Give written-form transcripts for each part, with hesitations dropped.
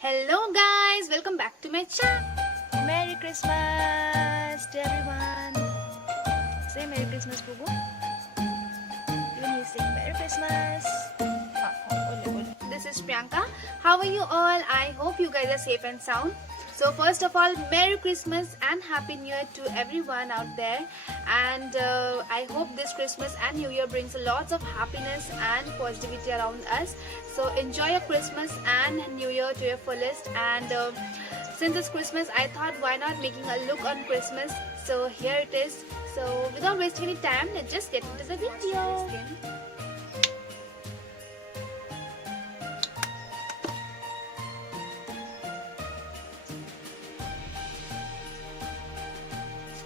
Hello guys, welcome back to my channel. Merry Christmas to everyone. Say Merry Christmas, Pugu. Even he's saying Merry Christmas. This is Priyanka. How are you all? I hope you guys are safe and sound. So first of all, Merry Christmas and Happy New Year to everyone out there. And I hope this Christmas and New Year brings lots of happiness and positivity around us. So enjoy your Christmas and New Year to your fullest. And since it's Christmas, I thought why not making a look on Christmas. So here it is. So without wasting any time, let's just get into the video.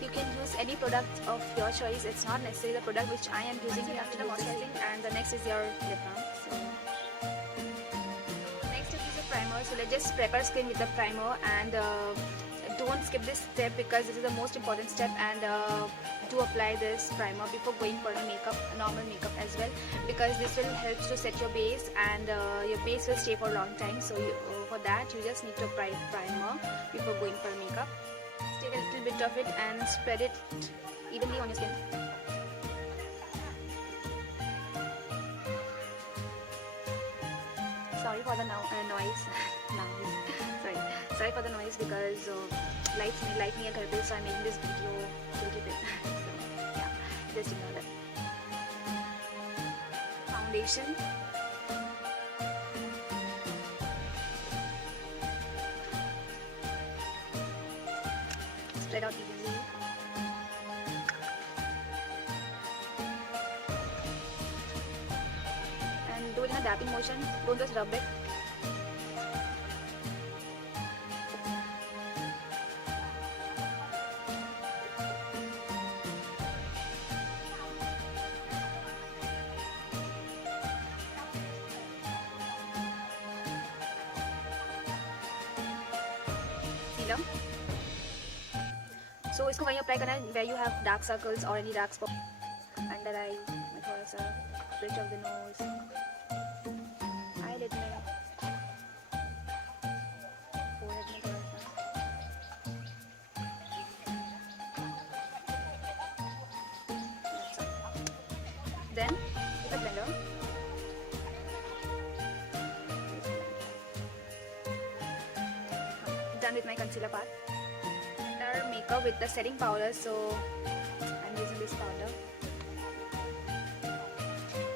You can use any product of your choice. It's not necessarily the product which I am using. After the moisturizing, and the next is your lip balm. So next is a primer. So let's just prep our skin with the primer, and don't skip this step because this is the most important step. And do apply this primer before going for a makeup, a normal makeup as well, because this will help to set your base, and your base will stay for a long time. So for that you just need to apply primer before going for makeup. Take a little bit of it and spread it evenly on your skin. Sorry for the noise. Sorry for the noise because lights me at घर so I'm making this video a little bit. So yeah, just ignore that. Foundation. Spread out evenly. And do it in a dabbing motion, don't just rub it. Serum. So इसको वहीं apply करना है where you have dark circles or any dark spot. Under eye में थोड़ा सा, bridge of the nose, eyelid में, forehead में थोड़ा सा. That's all. Then with a blender. Done with my concealer part. Makeup with the setting powder, so I'm using this powder.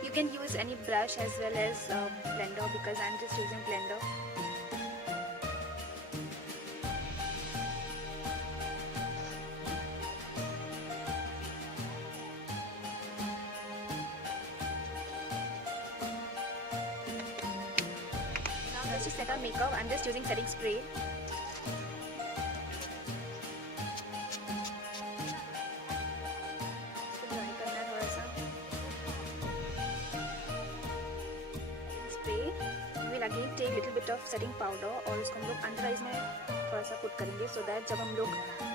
You can use any brush as well as blender because I'm just using blender. Now let's just set our makeup. I'm just using setting spray. Again take little bit of setting powder और उसको हम लोग under eyes में थोड़ा सा put करेंगे so that जब हम लोग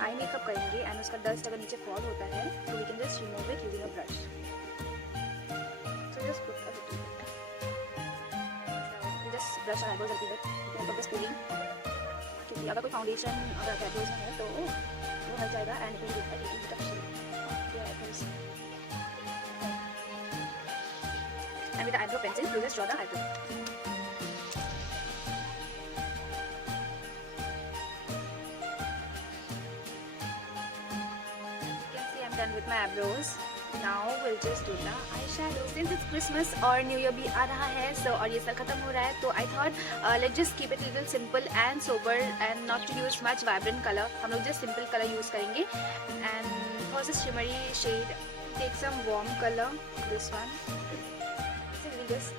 आई मेकअप करेंगे एंड उसका डस्ट अगर नीचे फॉल होता है तो we can just remove it using a brush. So just put a little bit, just brush on eyebrows a little bit, makeup is cooling, क्योंकि अगर कोई फाउंडेशन अगर आईब्रोज में है तो वो हट जाएगा and it will give a little bit of shade your eyebrows. And with the eyebrow pencil you just draw the eyebrow. Done with my eyebrows. Now we'll just do the eyeshadow. Since it's Christmas और New Year भी आ रहा है, so और ये साल खत्म हो रहा है, तो I thought let's just keep it a little simple and sober and not to use much vibrant color. हम लोग just simple color use करेंगे and for this shimmery shade, take some warm color. This one. So we just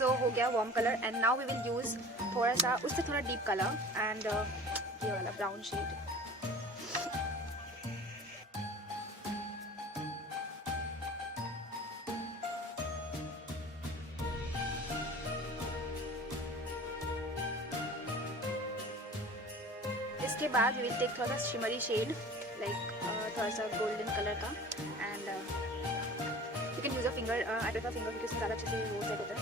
so हो गया warm colour and now we will use थोड़ा सा उससे थोड़ा deep colour and ये वाला ब्राउन शेड. इसके बाद वी विल टेक थोड़ा सा शिमरी शेड लाइक थोड़ा सा गोल्डन कलर का and you can use a finger, I prefer finger क्योंकि उसमें ज़्यादा अच्छे से वो सेट होता है।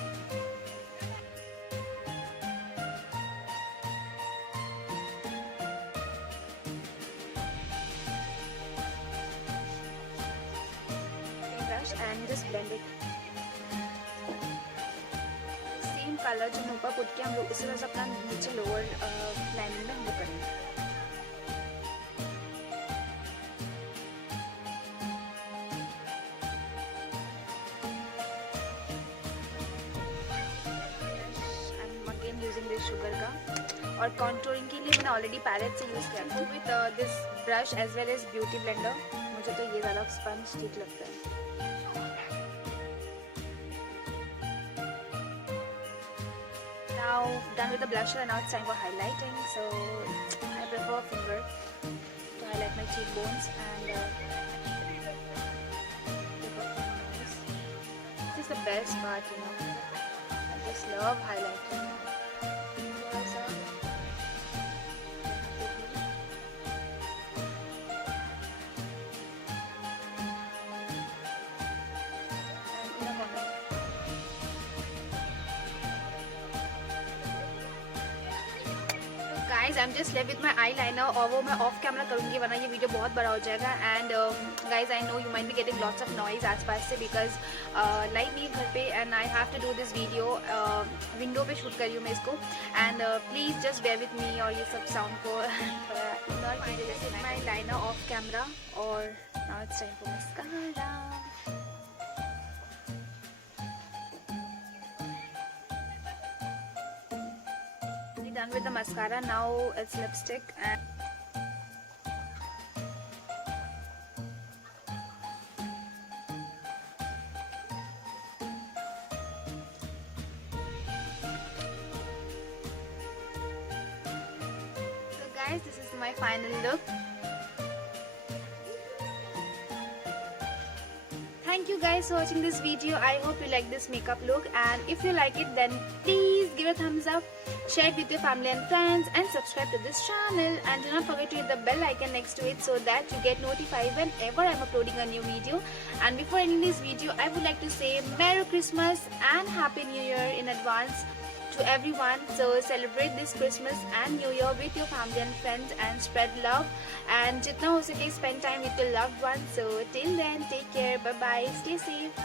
Brush and just blend it. Same colour जो ऊपर पुट के हम लोग इसी तरह से अपना नीचे लोअर लाइनिंग में हम लोग करेंगे। यूजिंग दिस शुगर का और कॉन्टूरिंग के लिए मैंने ऑलरेडी पैलेट से यूज़ किया था with this brush as well as beauty blender. मुझे तो ये ज़्यादा स्पंज ठीक लगता है। Now done with the blusher and now it's time for highlighting. So I prefer finger to highlight my cheekbones and this is the best part, you know. I just love highlighting. Guys I am just left with my eye liner और वो मैं of camera करूँगी वरना ये video बहुत बड़ा हो जाएगा। And guys I know you might be getting lots of noise आस पास से बिकॉज लाइट नहीं है घर पे and I have to do this video window पे शूट कर रही हूँ मैं इसको and please just bear with me और ये सब साउंड को इग्नोर कीजिए। जैसे माई लाइनर ऑफ कैमरा और now it's time for mascara. Done with the mascara, now it's lipstick and so guys, this is my final look. Thank you guys for watching this video. I hope you like this makeup look and if you like it then please give a thumbs up, share it with your family and friends and subscribe to this channel and do not forget to hit the bell icon next to it so that you get notified whenever I'm uploading a new video. And before ending this video I would like to say Merry Christmas and Happy New Year in advance to everyone. So celebrate this Christmas and New Year with your family and friends and spread love and jitna ho sake spend time with your loved ones. So till then take care, bye bye, stay safe.